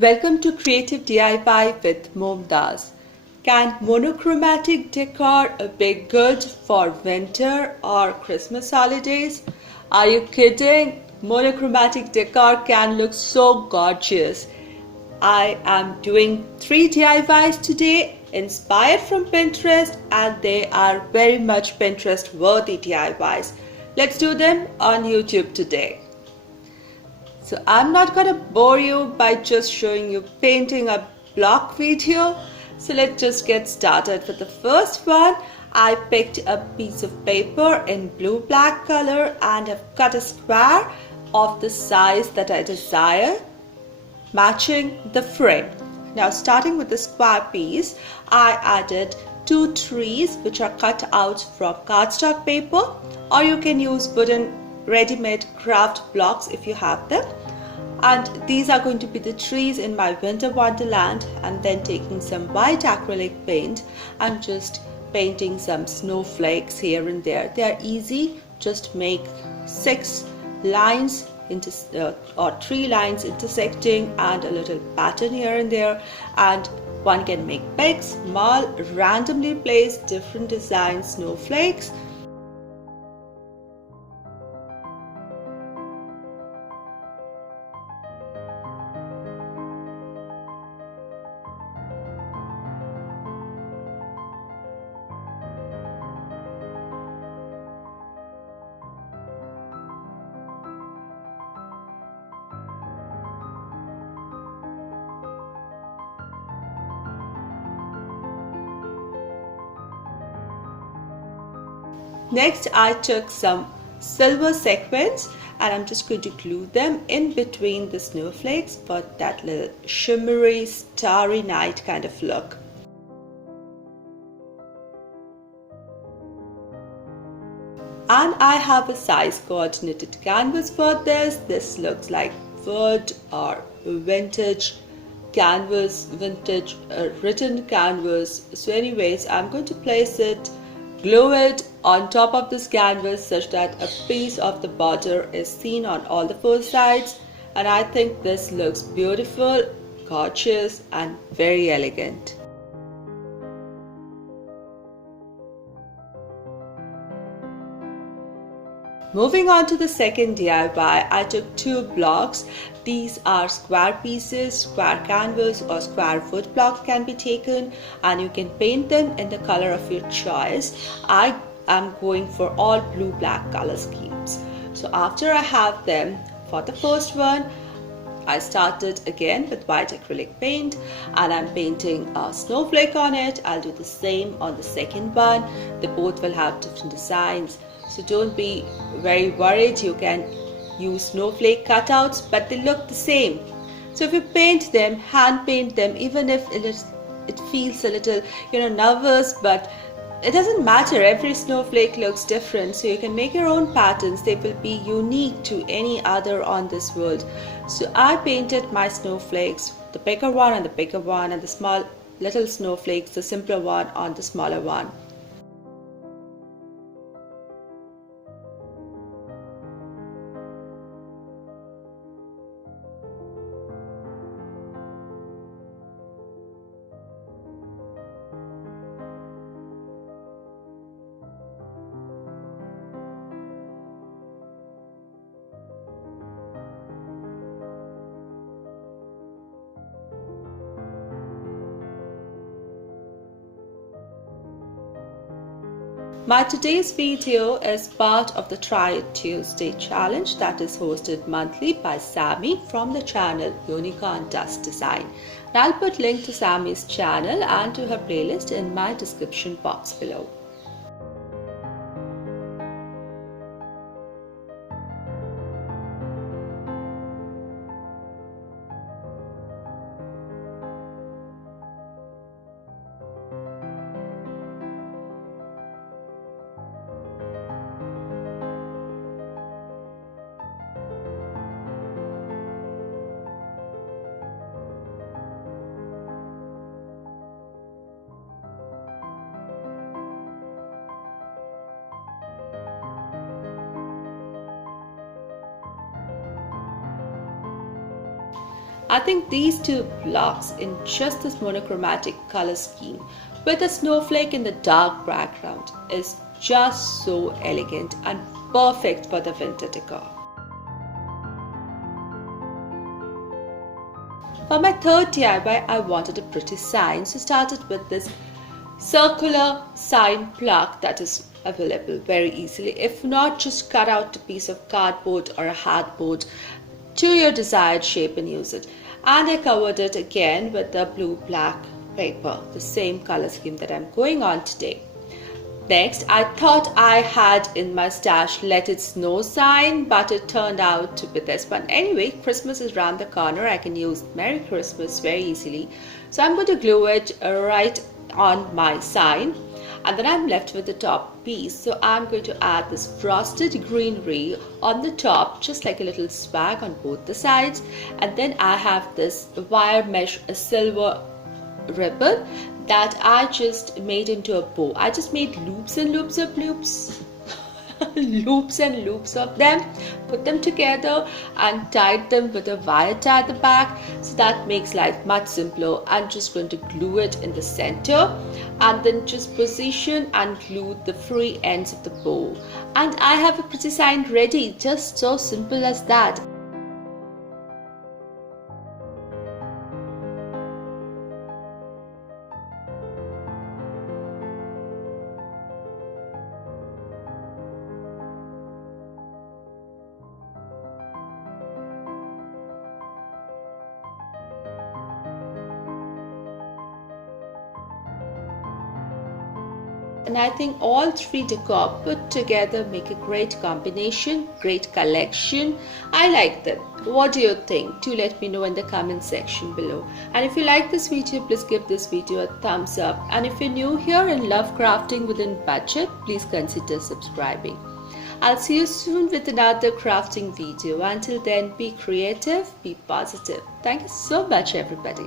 Welcome to Creative DIY with Momdaz. Can monochromatic decor be good for winter or Christmas holidays? Are you kidding? Monochromatic decor can look so gorgeous. I am doing 3 DIYs today inspired from Pinterest, and they are very much Pinterest worthy DIYs. Let's do them on YouTube today. So I'm not gonna bore you by just showing you painting a block video. So let's just get started. For the first one, I picked a piece of paper in blue-black color and have cut a square of the size that I desire, matching the frame. Now starting with the square piece, I added 2 trees which are cut out from cardstock paper, or you can use wooden ready-made craft blocks if you have them. And these are going to be the trees in my winter wonderland. And then taking some white acrylic paint, I'm just painting some snowflakes here and there. They are easy. Just make 6 lines or 3 lines intersecting and a little pattern here and there, and one can make big, small, randomly placed different design snowflakes. Next, I took some silver sequins and I'm just going to glue them in between the snowflakes for that little shimmery, starry night kind of look. And I have a size coordinated canvas for this. This looks like wood or vintage canvas, vintage written canvas. So anyways, I'm going to place it, glue it on top of this canvas such that a piece of the border is seen on all the 4 sides, and I think this looks beautiful, gorgeous and very elegant. Moving on to the second DIY, I took 2 blocks. These are square pieces, square canvas or square wood blocks can be taken, and you can paint them in the color of your choice. I am going for all blue-black color schemes. So after I have them, for the first one, I started again with white acrylic paint and I'm painting a snowflake on it. I'll do the same on the second one. They both will have different designs. So don't be very worried, you can use snowflake cutouts, but they look the same. So if you paint them, hand paint them, even if it feels a little nervous, but it doesn't matter, every snowflake looks different. So you can make your own patterns, they will be unique to any other on this world. So I painted my snowflakes, the bigger one and the bigger one, and the small little snowflakes, the simpler one on the smaller one. My today's video is part of the Try It Tuesday challenge that is hosted monthly by Sammie from the channel Unicorn Dust Design. And I'll put link to Sammie's channel and to her playlist in my description box below. I think these two blocks in just this monochromatic color scheme with a snowflake in the dark background is just so elegant and perfect for the winter decor. For my third DIY, I wanted a pretty sign, so started with this circular sign plug that is available very easily. If not, just cut out a piece of cardboard or a hardboard to your desired shape and use it. And I covered it again with the blue-black paper, the same color scheme that I'm going on today. Next, I thought I had in my stash Let It Snow sign, but it turned out to be this one. Anyway, Christmas is around the corner. I can use Merry Christmas very easily. So I'm going to glue it right on my sign, and then I'm left with the top piece. So I'm going to add this frosted greenery on the top, just like a little swag on both the sides. And then I have this wire mesh silver ribbon that I just made into a bow. I just made loops and loops of loops loops and loops of them, put them together and tied them with a wire tie at the back, so that makes life much simpler. I'm just going to glue it in the center and then just position and glue the free ends of the bow, and I have a pretty sign ready. Just so simple as that. And I think all three decor put together make a great combination, great collection. I like them. What do you think? Do let me know in the comment section below. And if you like this video, please give this video a thumbs up. And if you're new here and love crafting within budget, please consider subscribing. I'll see you soon with another crafting video. Until then, be creative, be positive. Thank you so much, everybody.